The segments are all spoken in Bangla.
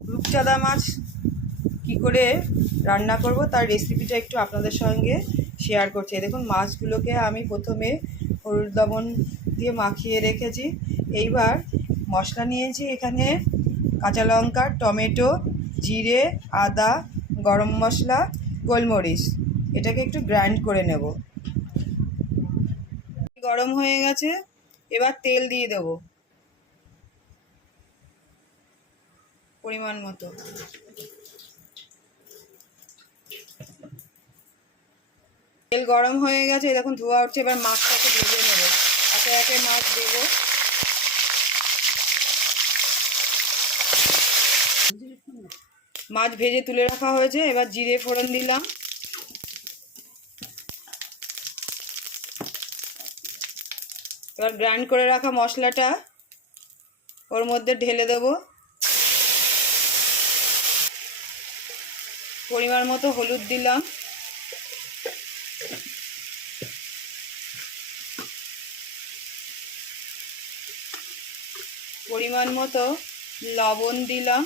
রূপচাঁদা মাছ কি করে রান্না করব তার রেসিপিটা একটু আপনাদের সঙ্গে শেয়ার করছি। দেখুন, মাছগুলোকে আমি প্রথমে হলুদ লবণ দিয়ে মাখিয়ে রেখেছি। এইবার মশলা নিয়েছি এখানে কাঁচা লঙ্কা, টমেটো, জিরে, আদা, গরম মশলা, গোলমরিচ। এটাকে একটু গ্রাইন্ড করে নেব। গরম হয়ে গেছে, এবার তেল দিয়ে দেবো পরিমাণ মতো। তেল গরম হয়ে গেছে, দেখুন ধোয়া উঠছে। এবার মাছটাকে ভেজে নেব, একে একে মাছ দেবো। মাছ ভেজে তুলে রাখা হয়েছে, এবার জিরে ফোড়ন দিলাম। এবার গ্রাইন্ড করে রাখা মশলাটা ওর মধ্যে ঢেলে দেব। পরিমাণ মতো হলুদ দিলাম, পরিমাণ মতো লবণ দিলাম,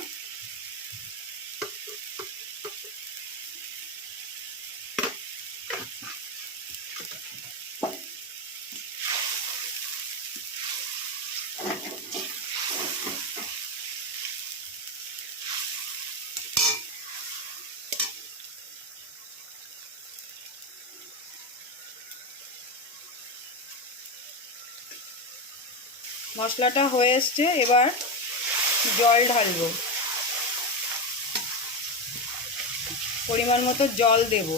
মশলাটা হয়ে এসছে। এবার জল ঢালবো, পরিমাণ মতো জল দেব।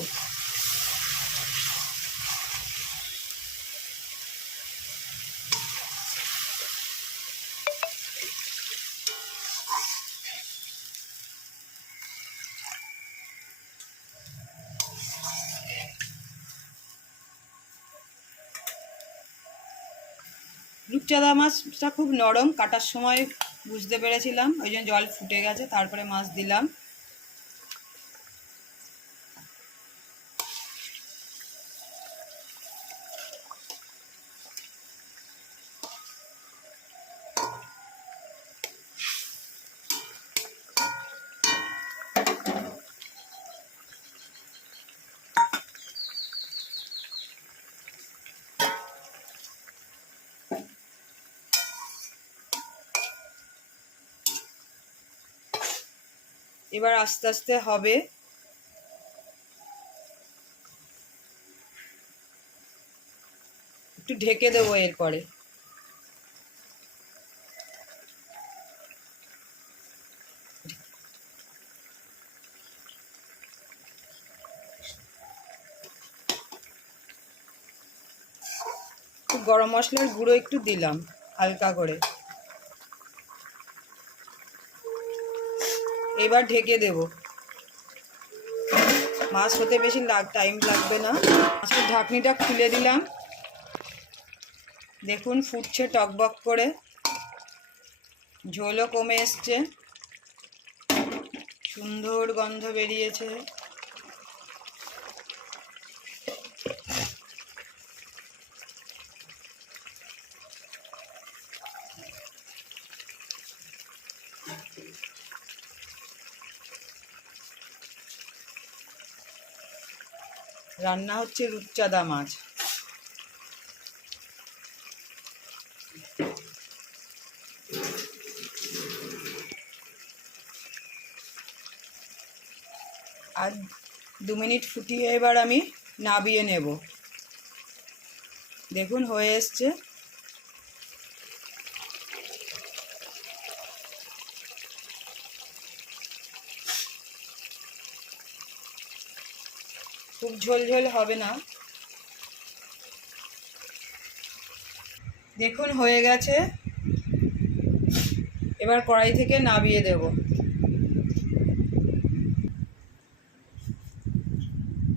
রূপচাঁদা মাছটা খুব নরম, কাটার সময় বুঝতে পেরেছিলাম, ওই জন্য জল ফুটে গেছে। তারপরে মাছ দিলাম। এবার আস্তে আস্তে হবে, একটু ঢেকে দেবো। এরপরে গরম মশলার গুঁড়ো একটু দিলাম হালকা করে। এবার ঢেকে দেব। মাছ হতে বেশি টাইম লাগবে না। মাছের ঢাকনিটা খুলে দিলাম। দেখুন ফুটছে টকবক করে, ঝোলও কমে এসছে, সুন্দর গন্ধ বেরিয়েছে। রান্না হচ্ছে রূপচাঁদা মাছ। আর 2 মিনিট ফুটিয়ে এবার আমি নাবিয়ে নেব। দেখুন হয়ে এসছে। খুব ঝোল ঝোল হবে না। দেখুন হয়ে গেছে। এবার কড়াই থেকে নাবিয়ে দেব।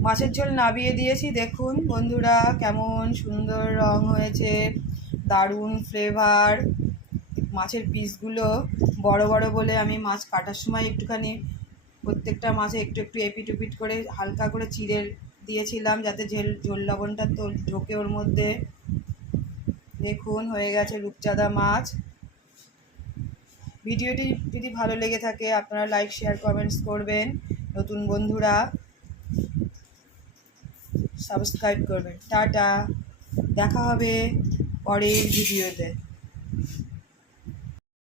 মাছের ঝোল নাবিয়ে দিয়েছি। দেখুন বন্ধুরা কেমন সুন্দর রং হয়েছে, দারুণ ফ্লেভার। মাছের পিসগুলো বড় বড় বলে আমি মাছ কাটার সময় একটুখানি প্রত্যেকটা মাছে একটু একটু এপিট ওপিট করে হালকা করে চিড়ে দিয়েছিলাম, যাতে ঝোল লবণটা তো ঢোকে ওর মধ্যে। দেখুন হয়ে গেছে রূপচাঁদা মাছ। ভিডিওটি যদি ভালো লেগে থাকে আপনারা লাইক শেয়ার কমেন্টস করবেন, নতুন বন্ধুরা সাবস্ক্রাইব করবেন। টাটা, দেখা হবে পরের ভিডিওতে।